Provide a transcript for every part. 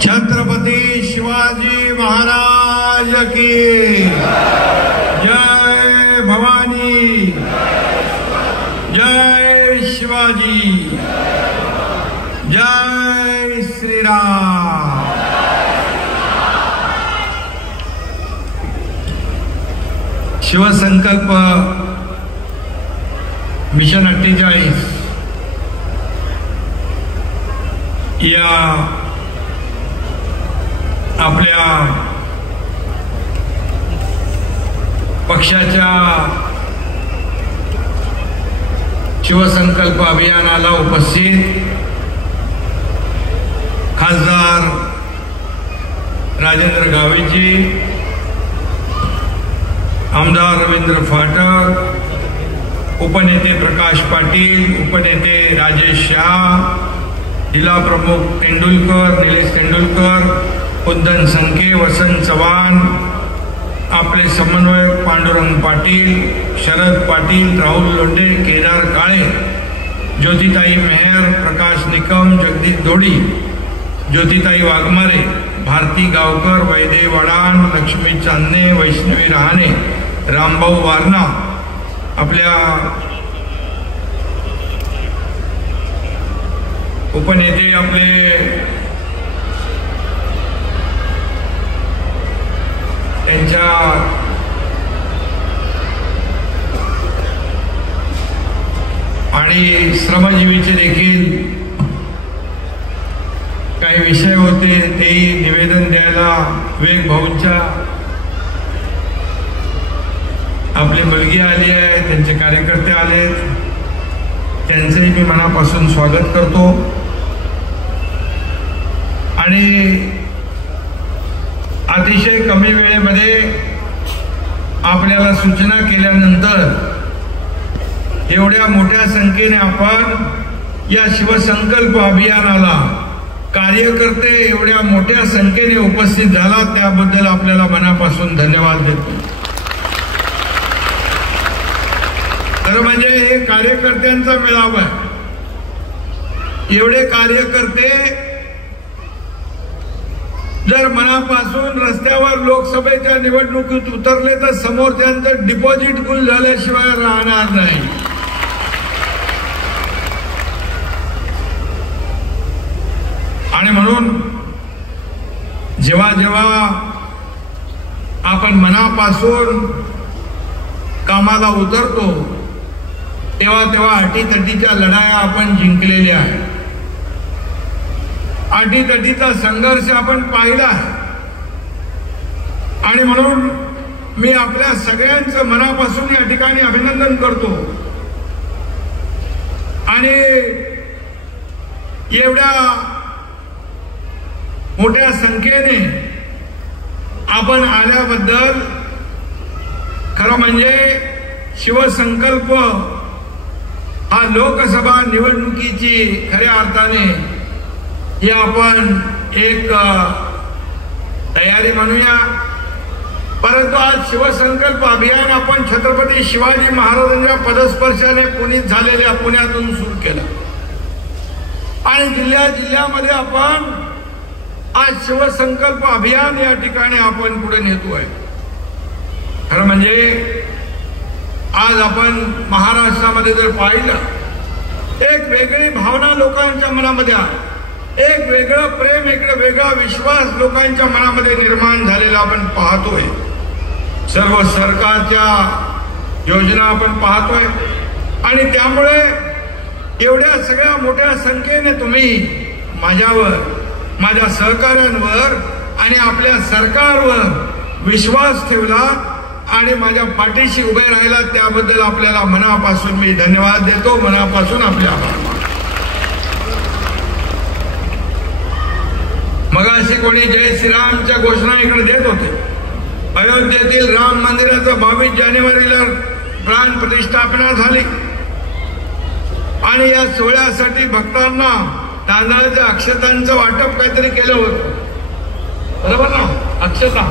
छत्रपती शिवाजी महाराज की जय भवानी, जय शिवाजी, जय श्रीराम। शिवसंकल्प मिशन 48 या आपल्या पक्षाच्या शिवसंकल्प अभियानाला उपस्थित खासदार राजेंद्र गावितजी, आमदार रवींद्र फाटक, उपनेते प्रकाश पाटील, उपनेते राजेश शाह, जिल्हा प्रमुख तेंडुलकर, निलेश तेंडुलकर, कुंदन संके, वसंत चव्हाण, आपले समन्वयक पांडुरंग पाटील, शरद पाटील, राहुल लोंढे, केदार काळे, ज्योतिताई मेहर, प्रकाश निकम, जगदीश दोडी, ज्योतिताई वाघमारे, भारती गावकर, वैदे वडान, लक्ष्मी चांदणे, वैष्णवी रहाणे, रामभाऊ वारणा, आपल्या उपनेते आपले त्यांच्या आणि श्रमजीवीचे देखील काही विषय होते, तेही निवेदन द्यायला विवेक भाऊंच्या आपली मुलगी आली आहे, त्यांचे कार्यकर्ते आलेत, त्यांचेही मी मनापासून स्वागत करतो। आणि अतिशय कमी वेळेमध्ये आपल्याला सूचना केल्यानंतर एवढ्या मोठ्या संख्येने आपण या शिवसंकल्प अभियानाला कार्यकर्ते एवढ्या मोठ्या संख्येने उपस्थित झाला, त्याबद्दल आपल्याला मनापासून धन्यवाद देतो। खरं म्हणजे हे कार्यकर्त्यांचा मेळावा आहे। एवढे कार्यकर्ते जर मनापासून रस्त्यावर लोकसभेच्या निवडणुकीत उतरले तर समोर त्यांचं डिपॉझिट फुल झाल्याशिवाय राहणार नाही। आणि म्हणून जेव्हा जेव्हा आपण मनापासून कामाला उतरतो तेव्हा तेव्हा अटीतटीच्या लढाया आपण जिंकलेल्या आहेत, अटीतटीचा संघर्ष आपण पाहिला आहे। आणि म्हणून मी आपल्या सगळ्यांचं मनापासून या ठिकाणी अभिनंदन करतो। आणि एवढ्या मोठ्या संख्येने आपण आल्याबद्दल खरं म्हणजे शिवसंकल्प हा लोकसभा निवडणुकीची खऱ्या अर्थाने ही आपण एक तयारी म्हणूया। परंतु आज शिवसंकल्प अभियान आपण छत्रपती शिवाजी महाराजांच्या पदस्पर्शाने पुनीत झालेल्या पुण्यातून सुरू केलं आणि जिल्ह्यामध्ये आपण आज शिवसंकल्प अभियान या ठिकाणी आपण पुढे नेतोय। खरं म्हणजे आज आपण महाराष्ट्रामध्ये जर पाहिलं एक वेगळी भावना लोकांच्या मनामध्ये आहे, एक वेगळं प्रेम, एक वेगळा विश्वास लोकांच्या मनामध्ये निर्माण झालेला आपण पाहतोय। सर्व सरकारच्या योजना आपण पाहतोय आणि त्यामुळे एवढ्या सगळ्या मोठ्या संख्येने तुम्ही माझ्यावर, माझ्या सहकार्यांवर आणि आपल्या सरकारवर विश्वास ठेवला आणि माझ्या पाठीशी उभे राहिला, त्याबद्दल आपल्याला मनापासून मी धन्यवाद देतो, मनापासून आपले आभार मानतो। मगाशी कोणी जय श्रीरामच्या घोषणा इकडे देत होते। अयोध्येतील राम मंदिराचं 22 जानेवारीला प्राण प्रतिष्ठापना झाली आणि या सोहळ्यासाठी भक्तांना तांदळाच्या अक्षतांचं वाटप काहीतरी केलं होतं, बरोबर ना? अक्षता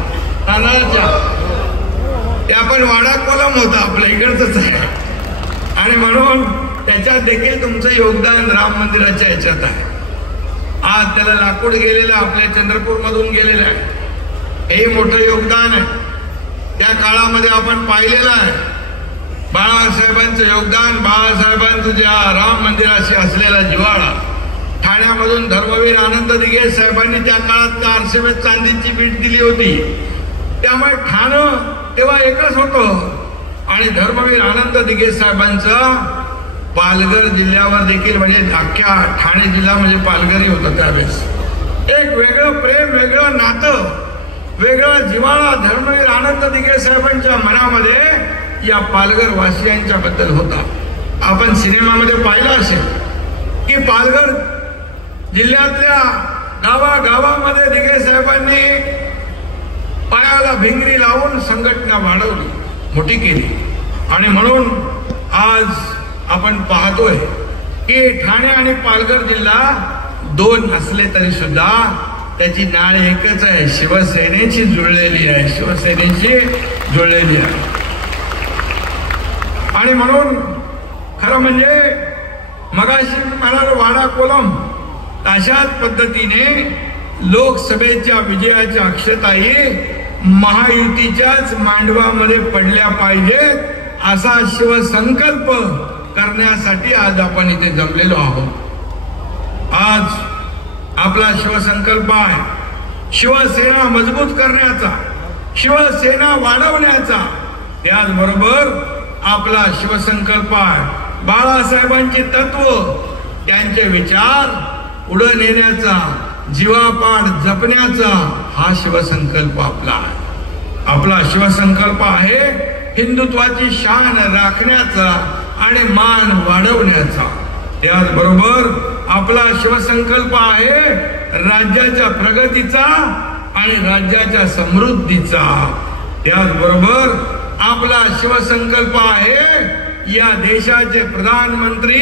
तांदळाच्या, त्या पण वाडा कोलम होता, आपल्या इकडचंच आहे आणि म्हणून त्याच्यात देखील तुमचं योगदान राम मंदिराच्या याच्यात आहे। आज त्याला लाकूड गेलेलं आपल्या चंद्रपूर मधून गेलेलं आहे. हे मोठं योगदान आहे. त्या काळामध्ये आपण पाहिलेलं आहे बाळासाहेबांचं योगदान. बाळासाहेबांचं ज्या राम मंदिराशी असलेला जिव्हाळा, ठाण्यामधून धर्मवीर आनंद दिघे साहेबांनी त्या काळात 400 चांदीची वीट दिली होती. त्यामुळे ठाणं तेव्हा एकच होतं. आणि धर्मवीर आनंद दिघे साहेबांचं पालघर जिल्ह्यावर देखील, म्हणजे अख्ख्या ठाणे जिल्हा म्हणजे पालघरही होता त्यावेळेस. एक वेगळं प्रेम, वेगळं नातं, वेगळा जिव्हाळा धर्मवीर आनंद दिघे साहेबांच्या मनामध्ये या पालघर वासियांच्या बद्दल होता. आपण सिनेमामध्ये पाहिलं असेल की पालघर जिल्ह्यातल्या गावागावामध्ये दिघे साहेबांनी पायाला भिंगरी लावून संघटना वाढवली, मोठी केली. आणि म्हणून आज आपण पाहतोय की ठाणे आणि पालघर जिल्हा दोन असले तरी सुद्धा त्याची नाळ एकच आहे, शिवसेनेची जुळलेली आहे, शिवसेनेची जुळलेली आहे. आणि म्हणून खरं म्हणजे मगाशी म्हणाल वाडा कोलम, अशाच पद्धतीने लोकसभेच्या विजयाच्या अक्षताई महायुतीच्याच मांडवामध्ये पडल्या पाहिजेत असा शिवसंकल्प करण्यासाठी आज आपण इथे जमलेलो आहोत. आज आपला शिवसंकल्प आहे शिवसेना मजबूत करण्याचा, शिवसेना वाढवण्याचा. याचबरोबर आपला शिवसंकल्प आहे बाळासाहेबांची तत्व, त्यांचे विचार पुढे नेण्याचा, जीवापाड जपण्याचा हा शिवसंकल्प आपला आहे. आपला शिवसंकल्प आहे हिंदुत्वाची शान राखण्याचा आणि मान वाढवण्याचा. त्याचबरोबर आपला शिवसंकल्प आहे राज्याच्या प्रगतीचा आणि राज्याच्या समृद्धीचा. त्याचबरोबर आपला शिवसंकल्प आहे या देशाचे प्रधानमंत्री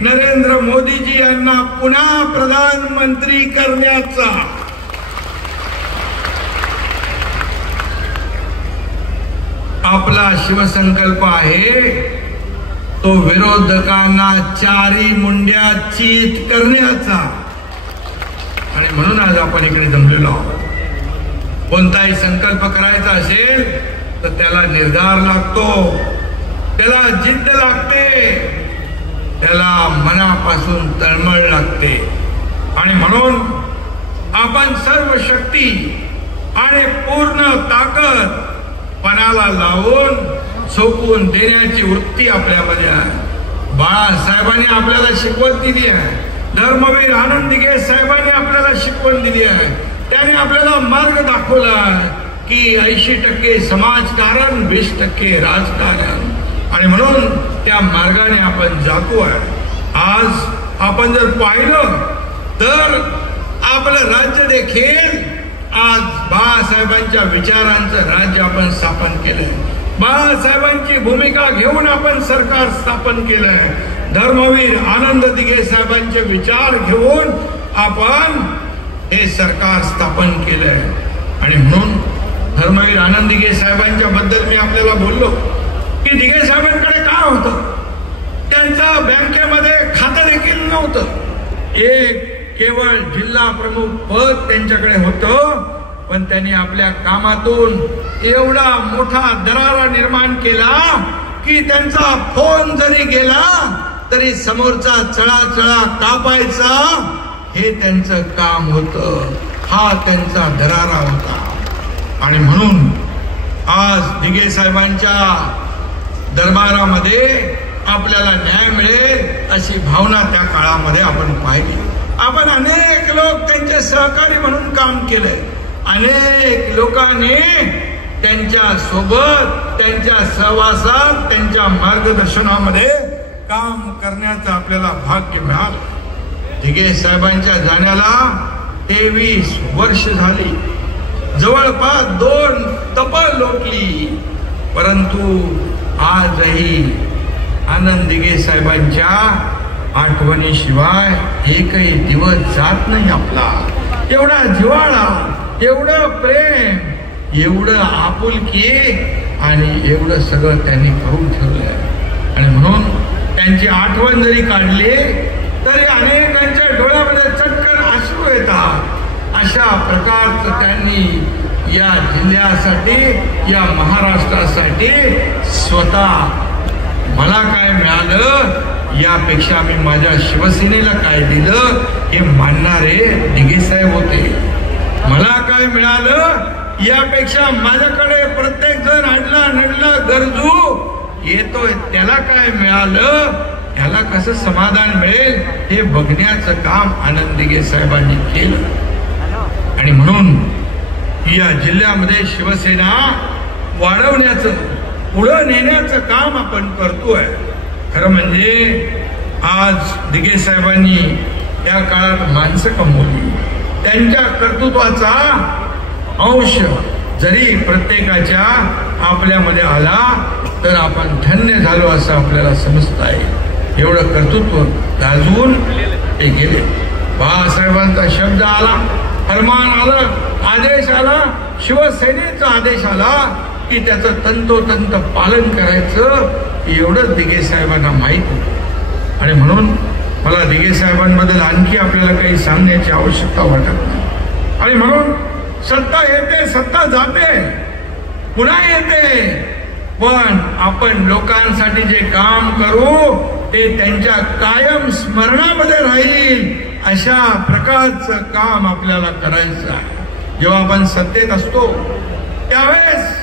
नरेंद्र मोदीजी यांना पुन्हा प्रधानमंत्री करण्याचा. आपला शिवसंकल्प आहे तो विरोधकांना चारी मुंड्या चीत करण्याचा. आणि म्हणून आज आपण इकडे जमलेलो आहोत. कोणताही संकल्प करायचा असेल तर त्याला निर्धार लागतो, त्याला जिद्द लागते, त्याला मनापासून तळमळ लागते. आणि म्हणून आपण सर्व शक्ती आणि पूर्ण ताकद पणाला लावून झोकून देण्याची वृत्ती आपल्यामध्ये आहे. बाळासाहेबांनी आपल्याला शिकवण दिली आहे, धर्मवीर आनंद दिघे साहेबांनी आपल्याला शिकवण दिली आहे. त्याने आपल्याला मार्ग दाखवला आहे की 80% समाजकारण, 20% राजकारण. आणि म्हणून त्या मार्गाने आपण जातो आहे. आज आपण जर पाहिलं तर आपलं राज्य देखील आज बाळासाहेबांच्या विचारांचं राज्य आपण स्थापन केलंय. बाळासाहेबांची भूमिका घेऊन आपण सरकार स्थापन केलंय. धर्मवीर आनंद दिघे साहेबांचे विचार घेऊन आपण हे सरकार स्थापन केलंय. आणि म्हणून धर्मवीर आनंद दिघे साहेबांच्या बद्दल मी आपल्याला बोललो की दिघे साहेबांकडे काय होतं, त्यांचा बँकेमध्ये खातं देखील नव्हतं. एक केवळ जिल्हा प्रमुख पद त्यांच्याकडे होतं, पण त्यांनी आपल्या कामातून एवढा मोठा दरारा निर्माण केला की त्यांचा फोन जरी गेला तरी समोरचा चळाचळा कापायचा हे त्यांचं काम होतं. हा त्यांचा दरारा होता. आणि म्हणून आज दिघे साहेबांच्या दरबारामध्ये आपल्याला न्याय मिळेल अशी भावना त्या काळामध्ये आपण पाहिली. आपण अनेक लोक त्यांचे सहकारी म्हणून काम केलंय. अनेक लोकांनी त्यांच्या सोबत, त्यांच्या सहवासात, त्यांच्या मार्गदर्शनामध्ये काम करण्याचं आपल्याला भाग्य मिळालं. दिघे साहेबांच्या जाण्याला 23 वर्ष झाली, जवळपास 2 तपं लोटली. परंतु आजही आनंद दिघे साहेबांच्या आठवणीशिवाय एकही दिवस जात नाही आपला. एवढा जिव्हाळा, एवढं प्रेम, एवढं आपुलकी आणि एवढं सगळं त्यांनी करून ठेवलंय. आणि म्हणून त्यांची आठवण जरी काढली तरी अनेकांच्या डोळ्यामध्ये चटकन अश्रू येतात. अशा प्रकारचं त्यांनी या जिल्ह्यासाठी, या महाराष्ट्रासाठी स्वतः मला काय मिळालं यापेक्षा मी माझ्या शिवसेनेला काय दिलं हे मानणारे दिघे साहेब होते. मला काय मिळालं यापेक्षा माझ्याकडे प्रत्येक जण अडला नडला गरजू येतोय त्याला काय मिळालं, त्याला कसं समाधान मिळेल हे बघण्याचं काम आनंद दिघे साहेबांनी केलं. आणि म्हणून या जिल्ह्यामध्ये शिवसेना वाढवण्याचं, पुढं नेण्याचं काम आपण करतोय. खरं म्हणजे आज दिघे साहेबांनी त्या काळात माणसं कमवली. त्यांच्या कर्तृत्वाचा अंश जरी प्रत्येकाच्या आपल्यामध्ये आला तर आपण धन्य झालो असं आपल्याला समजता येईल. एवढं कर्तृत्व गाजवून ते गेले. बाळासाहेबांचा शब्द आला, फरमान आलं, आदेश आला, शिवसेनेचा आदेश आला की त्याचं तंतोतंत पालन करायचं एवढंच दिघे साहेबांना माहीत होतं. आणि म्हणून मला दिघे साहेबांबद्दल आणखी आपल्याला काही सांगण्याची आवश्यकता वाटत नाही. आणि म्हणून सत्ता येते, सत्ता जाते, पुन्हा येते, पण आपण लोकांसाठी जे काम करू ते त्यांच्या कायम स्मरणामध्ये राहील अशा प्रकारचं काम आपल्याला करायचं आहे. जेव्हा आपण सत्तेत असतो त्यावेळेस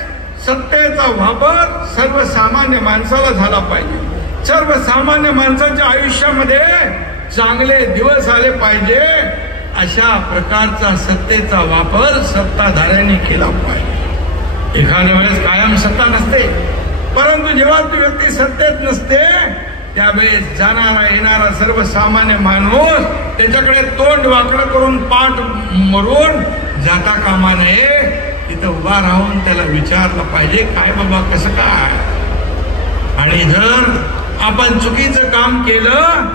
सत्तेचा वापर सर्वसामान्य माणसाला झाला पाहिजे. सर्वसामान्य माणसाच्या आयुष्यामध्ये चांगले दिवस आले पाहिजे अशा प्रकारचा सत्तेचा वापर सत्ताधाऱ्यांनी केला पाहिजे. एखाद्या वेळेस कायम सत्ता नसते, परंतु जेव्हा ती व्यक्ती सत्तेत नसते त्यावेळेस जाणारा येणारा सर्वसामान्य माणूस त्याच्याकडे तोंड वाकडं करून पाठ मरून जाता कामा नये. तिथं उभा राहून त्याला विचारलं पाहिजे काय बाबा कसं काय. आणि जर आपण चुकीचं काम केलं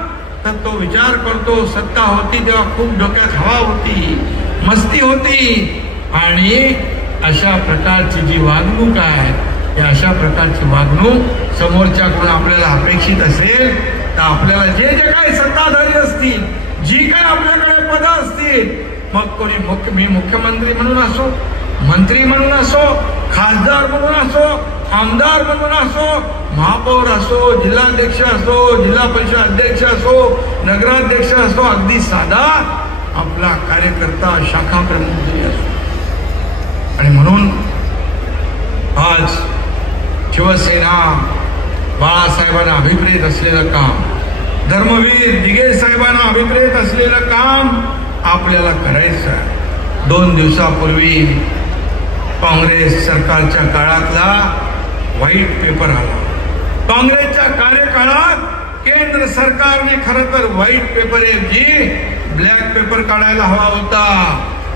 तर तो विचार करतो सत्ता होती तेव्हा खूप डोक्यात हवा होती, मस्ती होती, आणि अशा प्रकारची जी वागणूक आहे या अशा प्रकारची वागणूक समोरच्याकडून आपल्याला अपेक्षित असेल तर आपल्याला जे जे काही सत्ताधारी असतील, जी काही आपल्याकडे पद असतील, मग कोणी मी मुख्यमंत्री म्हणून असो, मंत्री म्हणून असो, खासदार म्हणून असो, आमदार म्हणून असो, महापौर असो, जिल्हाध्यक्ष असो, जिल्हा परिषद अध्यक्ष असो, नगराध्यक्ष असो, अगदी साधा आपला कार्यकर्ता शाखा प्रमुख जरी असो. आणि म्हणून आज शिवसेना बाळासाहेबांना अभिप्रेत असलेलं काम, धर्मवीर दिघे साहेबांना अभिप्रेत असलेलं काम आपल्याला करायचं आहे. 2 दिवसापूर्वी काँग्रेस सरकारच्या काळातला व्हाईट पेपर आला. काँग्रेसच्या कार्यकाळात केंद्र सरकारने खरं तर व्हाईट पेपर ऐवजी ब्लॅक पेपर काढायला हवा होता.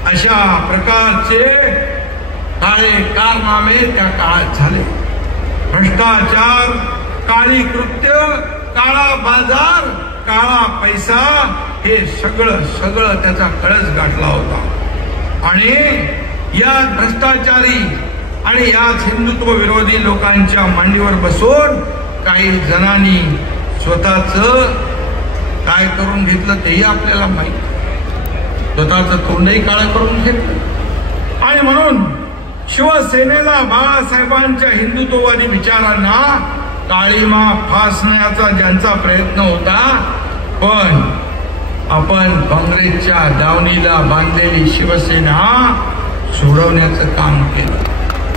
अशा प्रकारचे काळे कारनामे त्या काळात झाले. भ्रष्टाचार, काळी कृत्य, काळा बाजार, काळा पैसा हे सगळं त्याचा कळस गाठला होता. आणि या भ्रष्टाचारी आणि याच हिंदुत्व विरोधी लोकांच्या मांडीवर बसून काही जणांनी स्वतःच काय करून घेतलं तेही आपल्याला माहिती. स्वतःच तोंडही काळं करून घेतलं. आणि म्हणून शिवसेनेला बाळासाहेबांच्या हिंदुत्ववादी विचारांना काळीमा फासण्याचा ज्यांचा प्रयत्न होता, पण आपण काँग्रेसच्या दावणीला बांधलेली शिवसेना सोडवण्याचं काम केलं.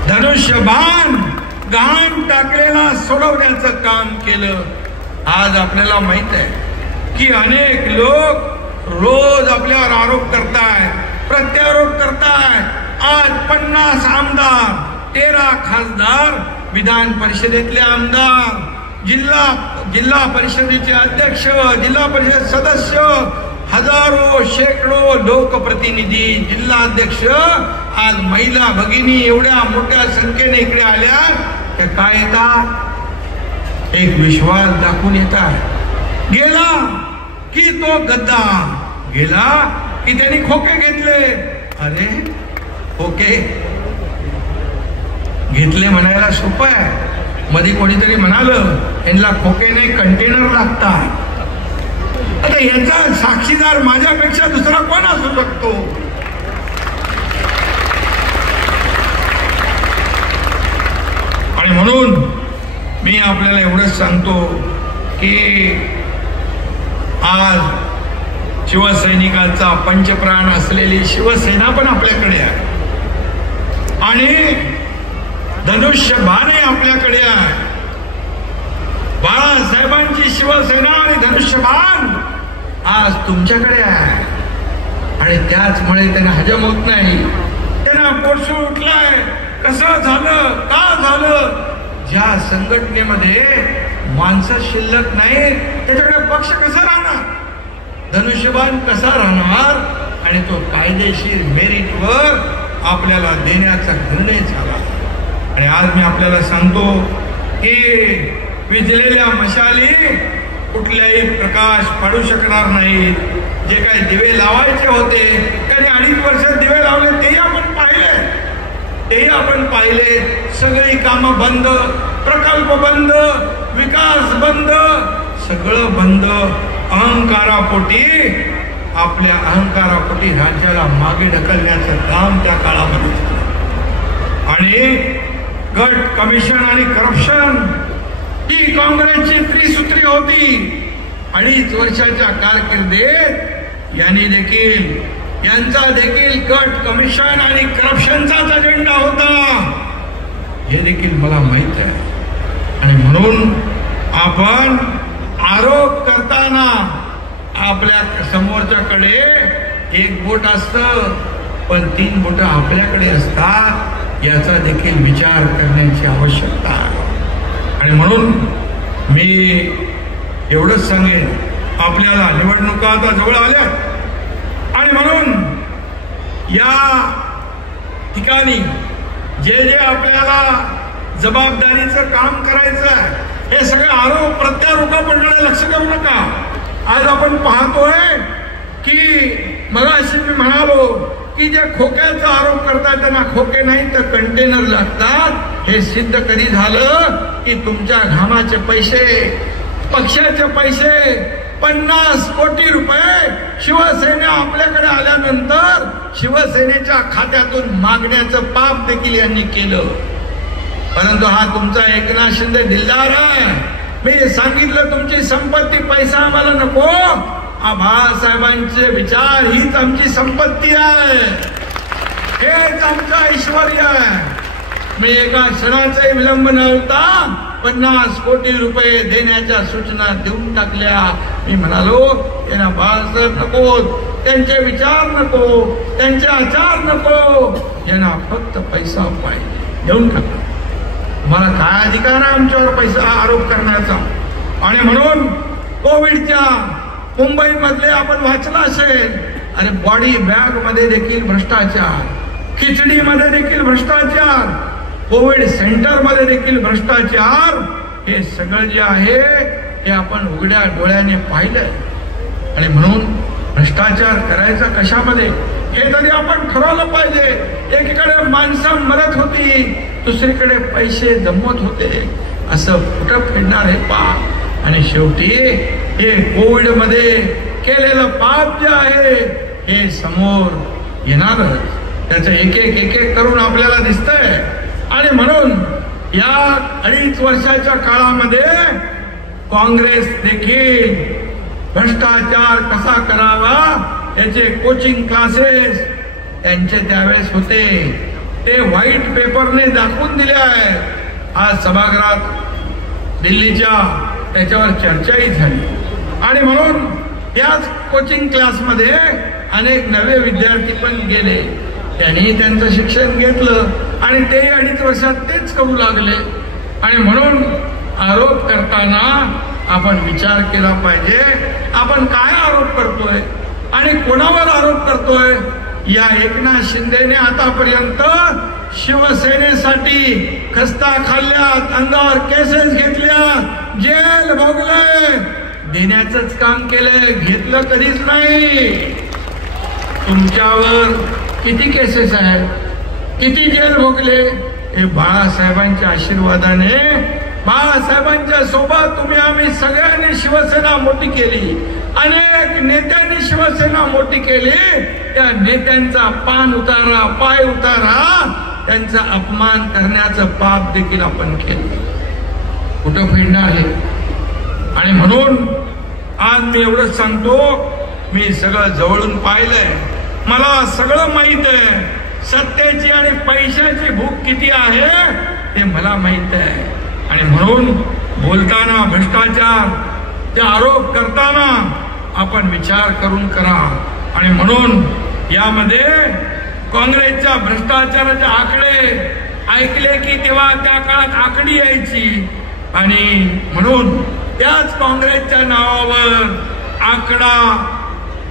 धनुष्यबाण गहाण टाकलेला सोडवण्याचं काम केलं. आज आपल्याला माहित आहे की अनेक लोक रोज आपल्यावर आरोप करतायत, प्रत्यारोप करतायत. आज 50 आमदार, 13 खासदार, विधान परिषदेतले आमदार, जिल्हा परिषदेचे अध्यक्ष, जिल्हा परिषद सदस्य, हजारो शेकडो लोकप्रतिनिधी, जिल्हाध्यक्ष, आज महिला भगिनी एवढ्या मोठ्या संख्येने इकडे आल्या. त्या काय येतात? एक विश्वास दाखवून येतात. गेला की तो गद्दा, गेला की त्यांनी खोके घेतले. अरे खोके घेतले म्हणायला सोपं आहे. मध्ये कोणीतरी म्हणालं यांना खोके नाही कंटेनर लागतात. आता याचा साक्षीदार माझ्यापेक्षा दुसरा कोण असू शकतो? आणि म्हणून मी आपल्याला एवढंच सांगतो की आज शिवसैनिकाचा पंचप्राण असलेली शिवसेना पण आपल्याकडे आहे आणि धनुष्यबाणही आपल्याकडे आहे. बाळासाहेबांची शिवसेना आणि धनुष्यबाण आज तुमच्याकडे आहे आणि त्याचमुळे त्यांना हजम होत नाही. त्यांना पोटसूळ उठलाय. कसं झालं? का झालं? ज्या संघटनेमध्ये माणसं शिल्लक नाही त्याच्याकडे पक्ष कसा राहणार? धनुष्यबाण कसा राहणार? आणि तो कायदेशीर मेरिटवर आपल्याला देण्याचा निर्णय झाला. आणि आज मी आपल्याला सांगतो की विझलेल्या मशाली कुठल्याही प्रकाश पाडू शकणार नाही. जे काही दिवे लावायचे होते त्याने 2.5 वर्षात दिवे लावले तेही आपण पाहिले. सगळी कामं बंद, प्रकल्प बंद, विकास बंद, सगळं बंद. अहंकारापोटी आपल्या अहंकारापोटी राज्याला मागे ढकलण्याचं काम त्या काळामध्ये झालं. आणि गट कमिशन आणि करप्शन ही काँग्रेसची त्रिसूत्री होती. 2.5 वर्षाच्या कारकिर्दीत यांचा देखील गट कमिशन आणि करप्शनचाच अजेंडा होता हे देखील मला माहित आहे. आणि म्हणून आपण आरोप करताना आपल्या समोरच्याकडे एक बोट असतं पण 3 बोट आपल्याकडे असतात याचा देखील विचार करण्याची आवश्यकता आहे. आणि म्हणून मी एवढंच सांगेन, आपल्याला निवडणुका आता जवळ आल्या आणि म्हणून या ठिकाणी जे आपल्याला जबाबदारीचं काम करायचं आहे हे सगळे आरोप प्रत्यारोपांकडे लक्ष देऊ नका. आज आपण पाहतोय की मगाशी मी म्हणालो की जे खोक्याचा आरोप करतात त्यांना खोके नाही तर कंटेनर लागतात. हे सिद्ध कधी झालं की तुमच्या घामाचे पैसे, पक्षाचे पैसे 50 कोटी रुपये शिवसेना आपल्याकडे आल्यानंतर शिवसेनेच्या खात्यातून मागण्याचं पाप देखील यांनी केलं. परंतु हा तुमचा एकनाथ शिंदे दिलदार आहे. मी सांगितलं तुमची संपत्ती पैसा आम्हाला नको. बाळासाहेबांचे विचार हीच आमची संपत्ती आहे, हेच आमचं ऐश्वर्य आहे. मी एका क्षणाचाही विलंब न होता 50 कोटी रुपये देण्याच्या सूचना देऊन टाकल्या. मी म्हणालो यांना बाळासाहेब नको, त्यांचे विचार नको, त्यांचे आचार नको, यांना फक्त पैसा पाहिजे, देऊन टाकला. मला काय अधिकार आहे आमच्यावर पैसा आरोप करण्याचा? आणि म्हणून कोविडच्या मुंबईमधले आपण वाचलं असेल, अरे बॉडी बॅग मध्ये देखील भ्रष्टाचार, खिचडीमध्ये देखील भ्रष्टाचार, कोविड सेंटर मध्ये देखील भ्रष्टाचार. हे सगळं जे आहे हे आपण उघड्या डोळ्याने पाहिलंय. आणि म्हणून भ्रष्टाचार करायचा कशामध्ये हे तरी आपण ठरवलं पाहिजे. एकीकडे माणसं मरत होती, दुसरीकडे पैसे जमवत होते, असं कुठं फिरणार आहे पाप. आणि शेवटी हे कोविड मध्ये केलेलं पाप जे आहे हे समोर येणारच. त्याचं एक एक करून आपल्याला दिसतंय. आणि म्हणून या 2.5 वर्षाच्या काळामध्ये काँग्रेस देखील भ्रष्टाचार कसा करावा याचे कोचिंग क्लासेस त्यांचे त्यावेळेस होते, ते व्हाईट पेपरने दाखवून दिले आहे. आज सभागृहात दिल्लीच्या त्याच्यावर चर्चाही झाली. आणि म्हणून त्याच कोचिंग क्लासमध्ये अनेक नवे विद्यार्थी पण गेले, त्यांनी त्यांचं शिक्षण घेतलं आणि ते 2.5 वर्षात तेच करू लागले. आणि म्हणून आरोप करताना आपण विचार केला पाहिजे आपण काय आरोप करतोय आणि कोणावर आरोप करतोय. या एकनाथ शिंदेने आतापर्यंत शिवसेनेसाठी खस्ता खाल्ल्यात, अंगावर केसेस घेतल्या, जेल भोगले, देण्याचंच काम केलंय, घेतलं कधीच नाही. तुमच्यावर किती केसेस आहेत, किती जेल भोगले? हे बाळासाहेबांच्या आशीर्वादाने, बाळासाहेबांच्या सोबत तुम्ही आम्ही सगळ्यांनी शिवसेना मोठी केली. अनेक नेत्यांनी शिवसेना मोठी केली, त्या नेत्यांचा पान उतारा, पाय उतारा, त्यांचा अपमान करण्याचं पाप देखील आपण केलं. कुठं फिरणं आहे. आणि म्हणून आज मी एवढंच सांगतो, मी सगळं जवळून पाहिलंय, मला सगळं माहित आहे. सत्तेची आणि पैशाची भूक किती आहे ते मला माहित आहे. आणि म्हणून बोलताना भ्रष्टाचारचे आरोप करताना आपण विचार करून करा. आणि म्हणून यामध्ये काँग्रेसच्या भ्रष्टाचाराचे आकडे ऐकले की तेव्हा त्या काळात आकडी यायची. आणि म्हणून त्याच काँग्रेसच्या नावावर आकडा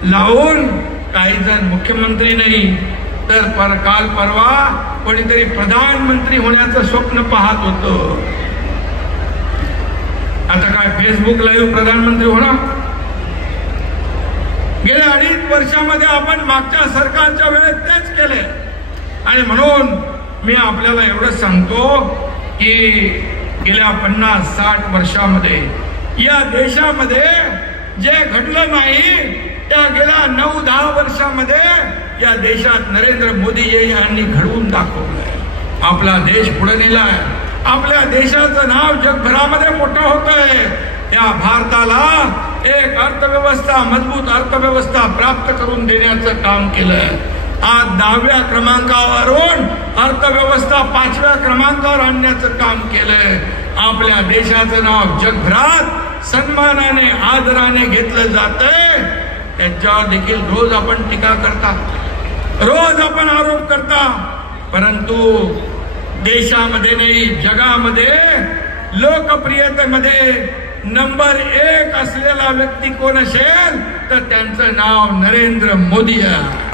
लावून काही जण मुख्यमंत्री नाही तर काल परवा कोणीतरी प्रधानमंत्री होण्याचं स्वप्न पाहत होतं. आता काय फेसबुक लाईव्ह प्रधानमंत्री होणार. गेल्या 2.5 वर्षामध्ये आपण मागच्या सरकारच्या वेळेत तेच केले. आणि म्हणून मी आपल्याला एवढं सांगतो की गेल्या 50-60 वर्षामध्ये या देशामध्ये जे घडलं नाही त्या गेल्या 9-10 वर्षामध्ये या देशात नरेंद्र मोदी यांनी घडवून दाखवलंय. आपला देश पुढे नेलाय. आपल्या देशाचं नाव जगभरामध्ये मोठं होतंय. या भारताला एक अर्थव्यवस्था, मजबूत अर्थव्यवस्था प्राप्त करून देण्याचं काम केलंय. आज 10व्या क्रमांकावरून अर्थव्यवस्था 5व्या क्रमांकावर आणण्याचं काम केलंय. आपल्या देशाचं नाव जगभरात सन्मानाने, आदराने घेतलं जातंय. त्यांच्यावर देखील रोज आपण टीका करता, रोज आपण आरोप करता. परंतु देशामध्ये नाही, जगामध्ये लोकप्रियतेमध्ये नंबर 1 असलेला व्यक्ती कोण असेल तर त्यांचं नाव नरेंद्र मोदी आहे.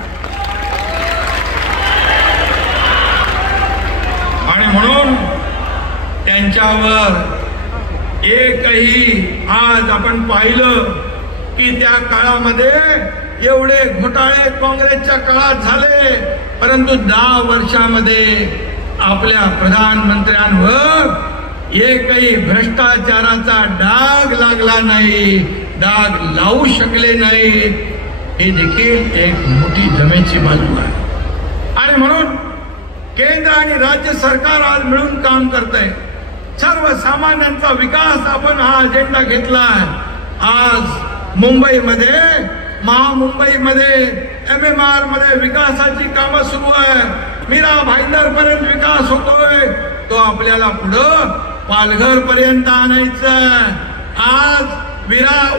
आणि म्हणून त्यांच्यावर एकही, आज आपण पाहिलं की त्या काळामध्ये एवढे घोटाळे काँग्रेसच्या काळात झाले, परंतु 10 वर्षामध्ये आपल्या प्रधानमंत्र्यांवर एकही भ्रष्टाचाराचा डाग लागला नाही, डाग लावू शकले नाही. हे देखील एक मोठी जमेची बाजू आहे. आणि म्हणून केंद्र आणि राज्य सरकार आज मिळून काम करतंय. सर्वसामान्यांचा विकास आपण हा अजेंडा घेतलाय. आज मुंबईमध्ये, महामुंबईमध्ये, MMR मध्ये विकासाची कामं सुरू आहे. मीरा भाईंदर पर्यंत विकास होतोय. तो आपल्याला पुढं पालघर पर्यंत आणायचं. आज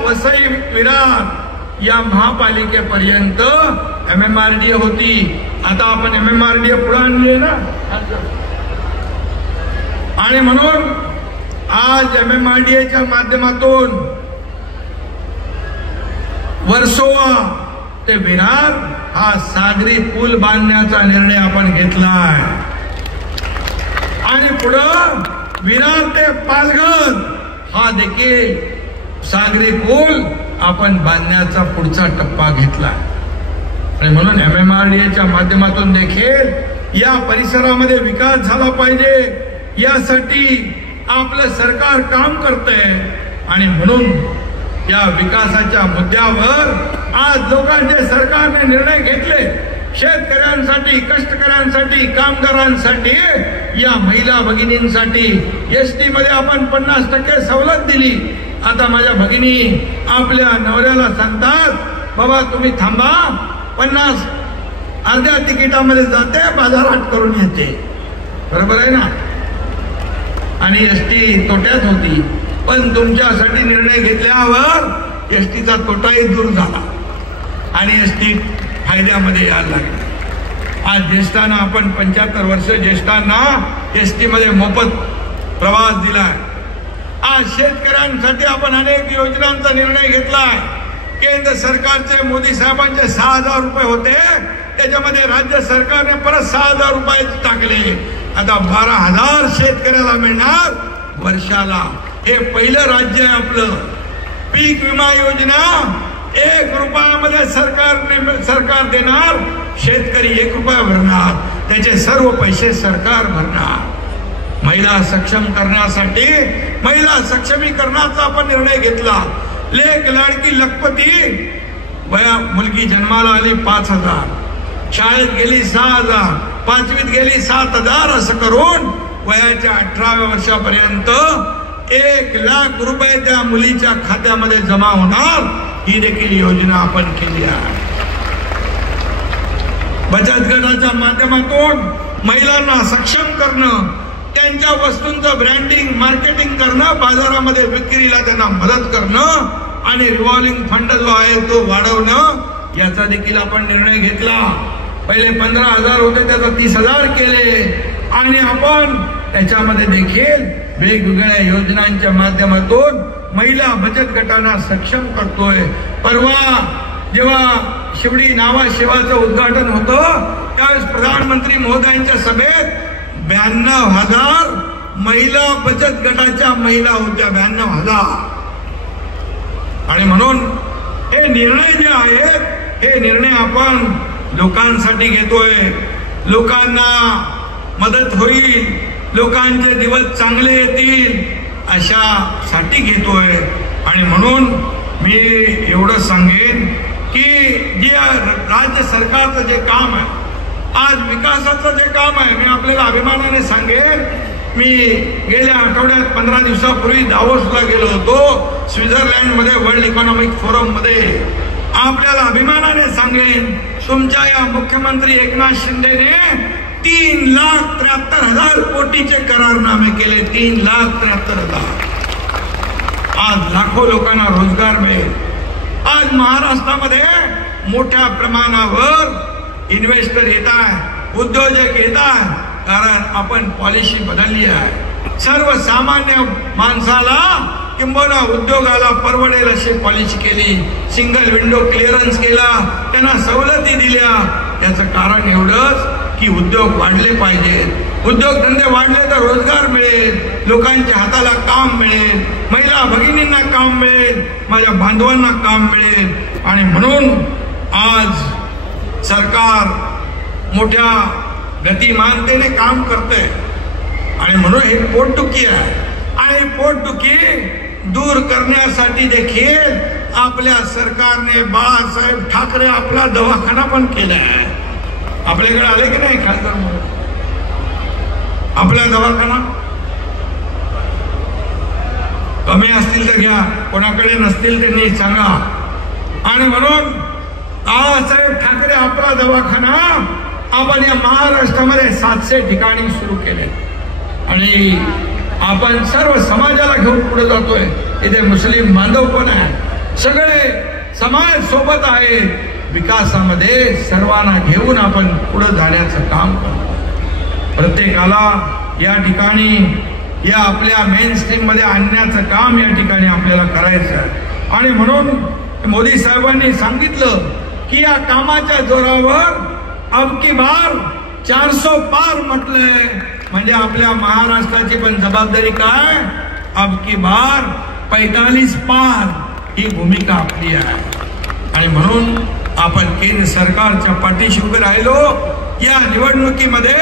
वसई विरार या महापालिकेपर्यंत MMRDA होती. आता आपण MMRDA पुढे आणली ना. आणि म्हणून आज MMRDAच्या माध्यमातून वर्सोवा ते विरार हा सागरी पूल बांधण्याचा निर्णय आपण घेतलाय. आणि पुढं विरार ते पालघर हा देखील सागरी पूल आपण बांधण्याचा पुढचा टप्पा घेतला. आणि म्हणून MMRDAच्या माध्यमातून देखील या परिसरामध्ये विकास झाला पाहिजे, यासाठी आपलं सरकार काम करतंय. आणि म्हणून या विकासाच्या मुद्द्यावर आज लोकांचे सरकारने निर्णय घेतले. शेतकऱ्यांसाठी, कष्टकऱ्यांसाठी, कामगारांसाठी, या महिला भगिनींसाठी एसटी मध्ये आपण 50% सवलत दिली. आता माझ्या भगिनी आपल्या नवऱ्याला सांगतात, बाबा तुम्ही थांबा, 50 अर्ध्या तिकिटामध्ये जाते, बाजारात करून येते. बरोबर आहे ना. आणि एसटी तोट्यात होती, पण तुमच्यासाठी निर्णय घेतल्यावर एसटीचा तोटाही दूर झाला आणि एसटी फायद्यामध्ये यायला लागली. आज ज्येष्ठांना आपण 75 वर्ष ज्येष्ठांना एसटी मध्ये मोफत प्रवास दिलाय. आज शेतकऱ्यांसाठी आपण अनेक योजनांचा निर्णय घेतलाय. केंद्र सरकारचे, मोदी साहेबांचे 6,000 रुपये होते, त्याच्यामध्ये राज्य सरकारने परत 6,000 रुपये टाकले. आता 12,000 शेतकऱ्याला मिळणार वर्षाला. हे पहिलं राज्य आहे आपलं. पीक विमा योजना 1 रुपयामध्ये सरकार देणार, शेतकरी 1 रुपया भरणार, त्याचे सर्व पैसे सरकार भरणार. महिला सक्षम करण्यासाठी महिला सक्षमीकरणाचा आपण निर्णय घेतला. लेक लाडकी लखपती वया मुलगी जन्माला आली 5,000, शाळेत गेली 6,000, 5वीत गेली 7,000, असं करून वयाच्या 18व्या वर्षापर्यंत 1,00,000 रुपये त्या मुलीच्या खात्यामध्ये जमा होणार, ही देखील योजना आपण केली आहे. बचत गटाच्या माध्यमातून महिलांना सक्षम करणं, त्यांच्या वस्तूंचं ब्रँडिंग मार्केटिंग करणं, बाजारामध्ये विक्रीला त्यांना मदत करणं आणि रिव्हॉल्विंग फंड जो आहे तो वाढवणं, याचा देखील आपण निर्णय घेतला. पहिले 15,000 होते, त्याचा 30,000 केले आणि आपण त्याच्यामध्ये देखील वेगवेगळ्या योजनांच्या माध्यमातून महिला बचत गटांना सक्षम करतोय. परवा जेव्हा शिवडी नावा शिवाचं उद्घाटन होतं त्यावेळेस प्रधानमंत्री महोदयांच्या सभेत 92,000 महिला बचत गटाच्या महिला होत्या, 92,000. आणि म्हणून हे निर्णय जे आहेत हे निर्णय आपण लोकांसाठी घेतोय, लोकांना मदत होईल, लोकांचे दिवस चांगले येतील अशासाठी घेतोय. आणि म्हणून मी एवढं सांगेन की जे राज्य सरकारचं जे काम आहे, आज विकासाचं जे काम आहे, मी आपल्याला अभिमानाने सांगेन, मी गेल्या आठवड्यात 15 दिवसापूर्वी दावोसला गेलो होतो, स्वित्झर्लंडमध्ये वर्ल्ड इकॉनॉमिक फोरम मध्ये. आपल्याला अभिमानाने सांगेन, तुमच्या या मुख्यमंत्री एकनाथ शिंदेने 3,73,000 कोटीचे करारनामे केले. 3,73,000. आज लाखो लोकांना रोजगार मिळेल. आज महाराष्ट्रामध्ये मोठ्या प्रमाणावर इन्व्हेस्टर येत आहे, उद्योजक येत आहे, कारण आपण पॉलिसी बदलली आहे. सर्वसामान्य माणसाला किंबहुना उद्योगाला परवडेल अशी पॉलिसी केली, सिंगल विंडो क्लिअरन्स केला, त्यांना सवलती दिल्या. याचं कारण एवढंच की उद्योग वाढले पाहिजेत. उद्योगधंदे वाढले तर रोजगार मिळेल, लोकांच्या हाताला काम मिळेल, महिला भगिनींना काम मिळेल, माझ्या बांधवांना काम मिळेल. आणि म्हणून आज सरकार मोठ्या गतिमानतेने काम करते. आणि म्हणून हे पोटदुखी आहे आणि पोटदुखी दूर करण्यासाठी देखील आपल्या सरकारने बाळासाहेब ठाकरे आपला दवाखाना पण केला आहे. आपल्याकडे आले की नाही खासदार म्हणून आपला दवाखाना? कमी असतील तर घ्या, कोणाकडे नसतील त्यांनी सांगा. आणि म्हणून बाळासाहेब ठाकरे आपला दवाखाना आपण या महाराष्ट्रामध्ये 700 ठिकाणी सुरू केले. आणि आपण सर्व समाजाला घेऊन पुढे जातोय. इथे मुस्लिम बांधव पण आहे, सगळे समाज सोबत आहे. विकासामध्ये सर्वांना घेऊन आपण पुढे जाण्याचं काम करतो. प्रत्येकाला या ठिकाणी या आपल्या मेन स्ट्रीम मध्ये आणण्याचं काम या ठिकाणी आपल्याला करायचं आहे. आणि म्हणून मोदी साहेबांनी सांगितलं की या कामाच्या जोरावर अब की बार 400 पार म्हटलंय. म्हणजे आपल्या महाराष्ट्राची पण जबाबदारी काय, अब की बार 45 पार ही भूमिका आपली आहे. आणि म्हणून आपण केंद्र सरकारच्या पाठीशी उभे राहिलो या निवडणुकीमध्ये,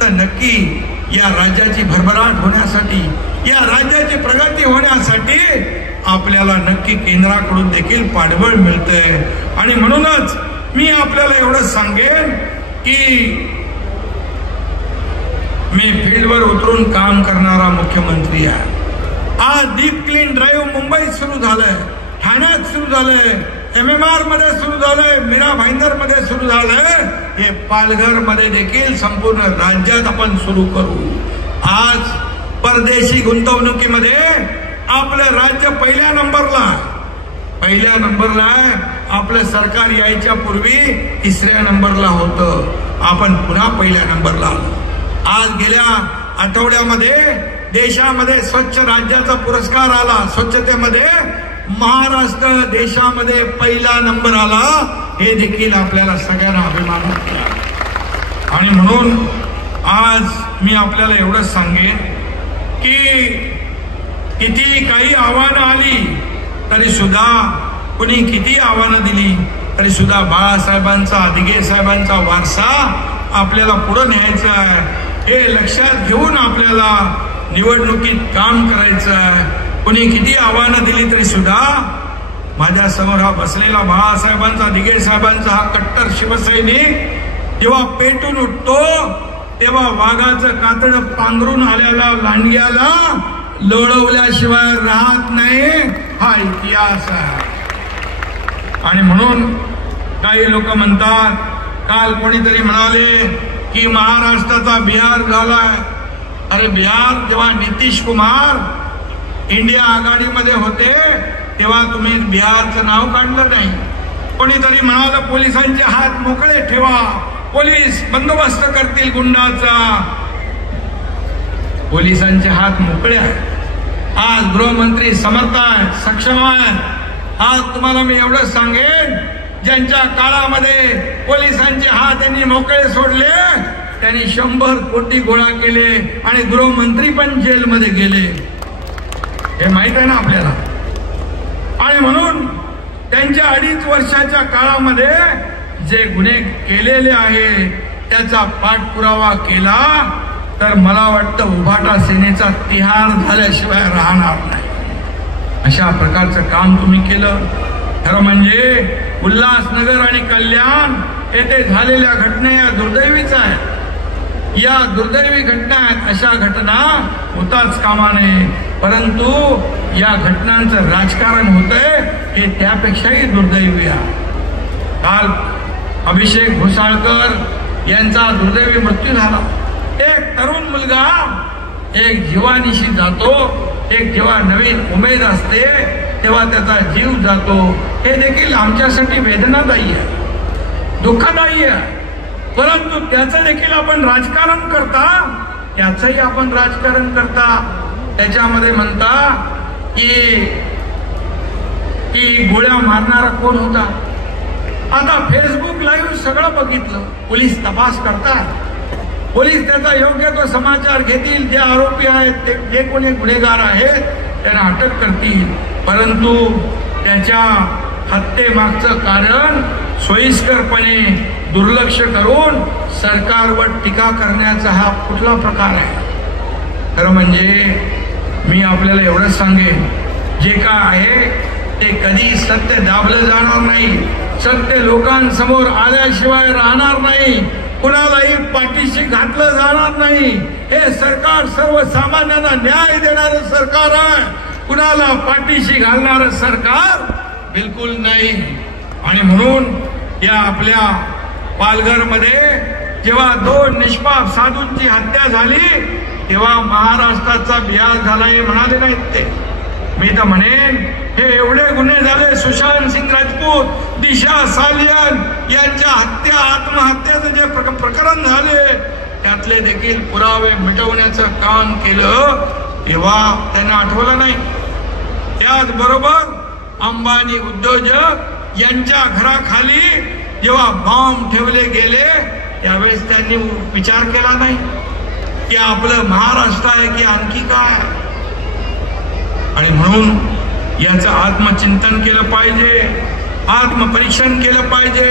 तर नक्की या राज्याची भरभराट होण्यासाठी, या राज्याची प्रगती होण्यासाठी आपल्याला नक्की केंद्राकडून देखील पाठबळ मिळतंय. आणि म्हणूनच मी आपल्याला एवढं सांगेन की मी फील्डवर उतरून काम करणारा मुख्यमंत्री आहे. आज डीप क्लीन ड्राईव्ह मुंबईत सुरू झालंय, ठाण्यात सुरू झालंय, MMR मध्ये सुरू झालंय, मीरा भाईंदर मध्ये सुरू झालंय, हे पालघर मध्ये देखील संपूर्ण राज्यात आपण सुरू करू. आज परदेशी गुंतवणुकीमध्ये आपलं राज्य पहिल्या नंबरला आहे. आपलं सरकार यायच्या पूर्वी 3ऱ्या नंबरला होतं, आपण पुन्हा पहिल्या नंबरला आलो. आज गेल्या आठवड्यामध्ये देशामध्ये स्वच्छ राज्याचा पुरस्कार आला. स्वच्छतेमध्ये महाराष्ट्र देशामध्ये पहिला नंबर आला. हे देखील आपल्याला सगळ्यांना अभिमान वाटतो. आणि म्हणून आज मी आपल्याला एवढंच सांगेन की किती काही आव्हानं आली तरी सुद्धा, कुणी किती आव्हानं दिली तरी सुद्धा बाळासाहेबांचा, दिघे साहेबांचा वारसा आपल्याला पुढे न्यायचा आहे. हे लक्षात घेऊन आपल्याला निवडणुकीत काम करायचं आहे. कोणी किती आव्हानं दिली तरी सुद्धा माझ्या समोर हा बसलेला बाळासाहेबांचा, दिघे साहेबांचा हा कट्टर शिवसैनिक जेव्हा पेटून उठतो तेव्हा वाघाचं कातड पांघरून आलेला लांडग्याला लोळवल्याशिवाय राहत नाही, हा इतिहास आहे. आणि म्हणून काही लोक म्हणतात, काल कोणीतरी म्हणाले की महाराष्ट्राचा बिहार झालाय. अरे बिहार जेव्हा नितीश कुमार इंडिया आघाडीमध्ये होते तेव्हा तुम्ही बिहारचं नाव काढलं नाही. कोणीतरी म्हणालं पोलिसांचे हात मोकळे ठेवा, पोलीस बंदोबस्त करतील गुंडाचा. पोलिसांचे हात मोकळे आहेत. आज गृहमंत्री समर्थ आहे, सक्षम आहे. आज तुम्हाला मी एवढंच सांगेन, ज्यांच्या काळामध्ये पोलिसांचे हात यांनी मोकळे सोडले त्यांनी 100 कोटी गोळा केले आणि गृहमंत्री पण जेलमध्ये गेले, हे माहित आहे ना आपल्याला. आणि म्हणून त्यांच्या 2.5 वर्षाच्या काळामध्ये जे गुन्हे केलेले आहे त्याचा पाठपुरावा केला तर मला वाटतं उभाटा सेनेचा तिहार झाल्याशिवाय राहणार नाही. अशा प्रकारचं काम तुम्ही केलं. खरं म्हणजे उल्हासनगर आणि कल्याण येथे झालेल्या घटना या दुर्दैवीच आहेत. या दुर्दैवी घटना आहेत. अशा घटना होताच कामा नये, परंतु या घटनांचं राजकारण होतंय हे त्यापेक्षाही दुर्दैवी आहे. काल अभिषेक घोसाळकर यांचा दुर्दैवी मृत्यू झाला. एक तरुण मुलगा एक जीवानीशी जातो, एक जेव्हा नवीन उमेद असते तेव्हा त्याचा जीव जातो. हे देखील आमच्यासाठी वेदनादायी आहे, दुःखदायी आहे. परंतु त्याचं देखील आपण राजकारण करता, त्याचंही आपण राजकारण करता. त्याच्यामध्ये म्हणता की गोळ्या मारणारा कोण होता. आता फेसबुक लाईव्ह सगळं बघितलं, पोलीस तपास करतात. पोलीस त्याचा योग्य तो समाचार घेतील, जे आरोपी आहेत जे कोणी गुन्हेगार आहेत त्यांना अटक करतील. परंतु त्याच्या हत्येमागचं कारण सोयीस्करपणे दुर्लक्ष करून सरकारवर टीका करण्याचा हा कुठला प्रकार आहे. खरं म्हणजे मी आपल्याला एवढंच सांगेन, जे काय आहे ते कधी सत्य दाबलं जाणार नाही, सत्य लोकांसमोर आल्याशिवाय राहणार नाही, कुणालाही पाठीशी घातलं जाणार नाही. हे सरकार सर्वसामान्यांना न्याय देणारं सरकार आहे, कुणाला पाठीशी घालणारं सरकार बिलकुल नाही. आणि म्हणून या आपल्या पालघरमध्ये जेव्हा 2 निष्पाप साधूंची हत्या झाली तेव्हा महाराष्ट्राचा बिहार झाला हे म्हणाले नाहीत ते. मी तर म्हणेन हे एवढे गुन्हे झाले, सुशांत सिंग राजपूत, दिशा सालियन यांच्या हत्या आत्महत्याचे जे प्रकरण झाले त्यातले देखील पुरावे मिटवण्याचं काम केलं तेव्हा त्यांना आठवलं नाही. त्याचबरोबर अंबानी उद्योजक यांच्या घराखाली जेव्हा बॉम्ब ठेवले गेले त्यावेळेस त्यांनी विचार केला नाही की आपलं महाराष्ट्र आहे की आणखी काय. आणि म्हणून याचं आत्मचिंतन केलं पाहिजे, आत्मपरीक्षण केलं पाहिजे.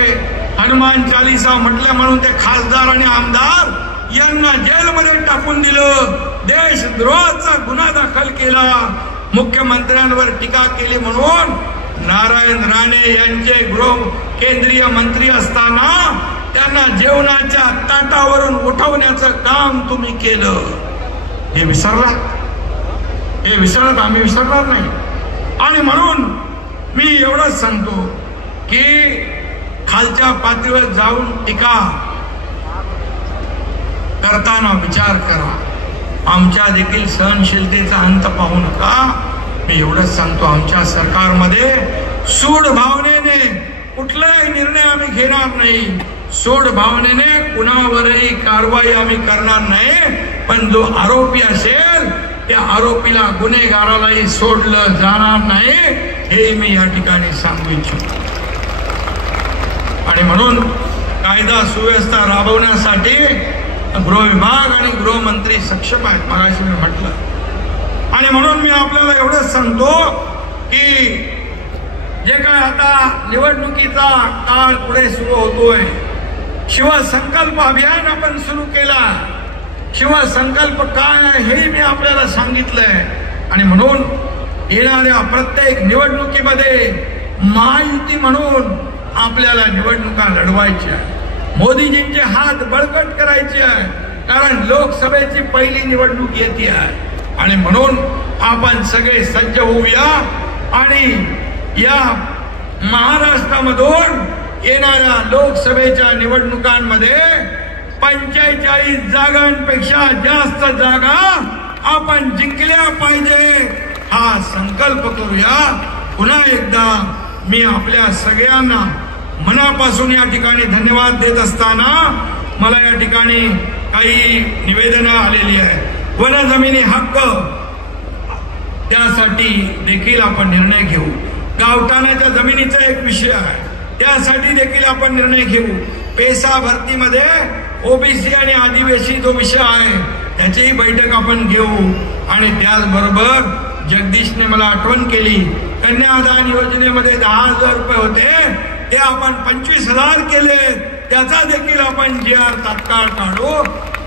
हनुमान चालीसा म्हटलं म्हणून ते खासदार आणि आमदार यांना जेलमध्ये टाकून दिलं, देशद्रोहाचा गुन्हा दाखल केला, मुख्यमंत्र्यांवर टीका केली म्हणून नारायण राणे यांचे गृह केंद्रीय मंत्री असताना त्यांना जेवणाच्या ताटावरून उठवण्याचं काम तुम्ही केलं. हे विसरलात, हे विसरत आम्ही विसरणार नाही. आणि म्हणून मी एवढंच सांगतो की खालच्या पातळीवर जाऊन टीका करताना विचार करा, आमच्या देखील सहनशीलतेचा अंत पाहू नका. मी एवढंच सांगतो, आमच्या सरकारमध्ये सूड भावनेने कुठलाही निर्णय आम्ही घेणार नाही, सूड भावनेने कुणावरही कारवाई आम्ही करणार नाही. पण जो आरोपी असेल त्या आरोपीला, गुन्हेगारालाही सोडलं जाणार नाही, हे मी या ठिकाणी सांगू इच्छितो. आणि म्हणून कायदा सुव्यवस्था राबवण्यासाठी गृह विभाग आणि गृहमंत्री सक्षम आहेत, मगाशी मी म्हटलं. आणि म्हणून मी आपल्याला एवढंच सांगतो की जे काय आता निवडणुकीचा काळ पुढे सुरू होतोय, शिवसंकल्प अभियान आपण सुरू केला. शिवसंकल्प काय आहे हे मी आपल्याला सांगितलंय. आणि म्हणून येणाऱ्या प्रत्येक निवडणुकीमध्ये महायुती म्हणून आपल्याला निवडणुका लढवायची आहे. मोदीजींचे हात बळकट करायचे आहे, कारण लोकसभेची पहिली निवडणूक येते आहे. आणि म्हणून आपण सगळे सज्ज होऊया आणि या महाराष्ट्रामधून येणाऱ्या लोकसभेच्या निवडणुकांमध्ये 45 जागांपेक्षा जास्त जागा आपण जिंकल्या पाहिजे हा संकल्प करूया. पुन्हा एकदा मी आपल्या सगळ्यांना मनापासून या ठिकाणी धन्यवाद देत असताना मला या ठिकाणी काही निवेदनं आलेली आहेत. वन जमिनी हक्क त्यासाठी देखील आपण निर्णय घेऊ. गावठाणाच्या जमिनीचा एक विषय आहे, त्यासाठी देखील आपण निर्णय घेऊ. पेसा भरतीमध्ये ओबीसी आणि आदिवासी जो विषय आहे त्याचीही बैठक आपण घेऊ. आणि त्याचबरोबर जगदीशने मला आठवण केली, कन्यादान योजनेमध्ये 10,000 रुपये होते ते आपण 25,000 केले, त्याचा देखील आपण GR तात्काळ काढू.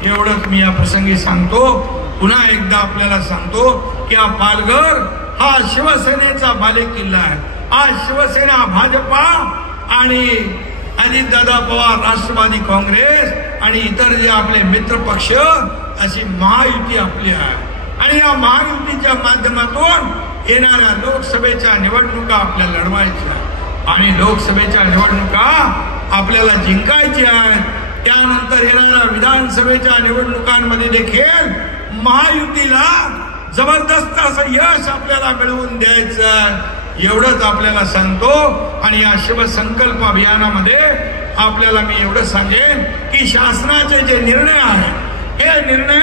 एवढंच मी या प्रसंगी सांगतो. पुन्हा एकदा आपल्याला सांगतो की हा पालघर हा शिवसेनेचा बालेकिल्ला आहे. आज शिवसेना, भाजपा आणि अजितदादा पवार, राष्ट्रवादी काँग्रेस आणि इतर जे आपले मित्र पक्ष अशी महायुती आपली आहे. आणि या महायुतीच्या माध्यमातून येणाऱ्या लोकसभेच्या निवडणुका आपल्याला लढवायच्या आहेत आणि लोकसभेच्या निवडणुका आपल्याला जिंकायच्या आहेत. त्यानंतर येणाऱ्या विधानसभेच्या निवडणुकांमध्ये देखील महायुतीला जबरदस्त असं यश आपल्याला मिळवून द्यायचं आहे. एवढंच आपल्याला सांगतो. आणि या शिवसंकल्प अभियानामध्ये आपल्याला मी एवढं सांगेन की शासनाचे जे निर्णय आहेत हे निर्णय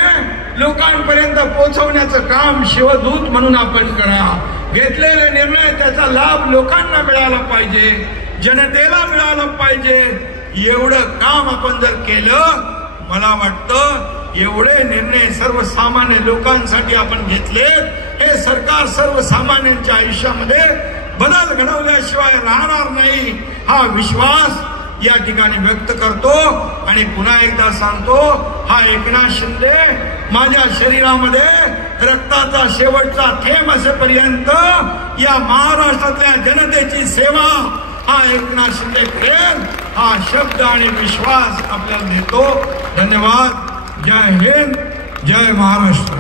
लोकांपर्यंत पोहोचवण्याचं काम शिवदूत म्हणून आपण करा. घेतलेले निर्णय त्याचा लाभ लोकांना मिळाला पाहिजे, जनतेला मिळाला पाहिजे. एवढं काम आपण जर केलं, मला वाटतं एवढे निर्णय सर्वसामान्य लोकांसाठी आपण घेतले, हे सरकार सर्वसामान्यांच्या आयुष्यामध्ये बदल घडवल्याशिवाय राहणार नाही हा विश्वास या ठिकाणी व्यक्त करतो. आणि पुन्हा एकदा सांगतो, हा एकनाथ शिंदे माझ्या शरीरामध्ये रक्ताचा शेवटचा थेंब असेपर्यंत या महाराष्ट्रातल्या जनतेची सेवा हा एकनाथ शिंदे करेल हा शब्द आणि विश्वास आपल्याला देतो. धन्यवाद. जय हिंद, जय महाराष्ट्र.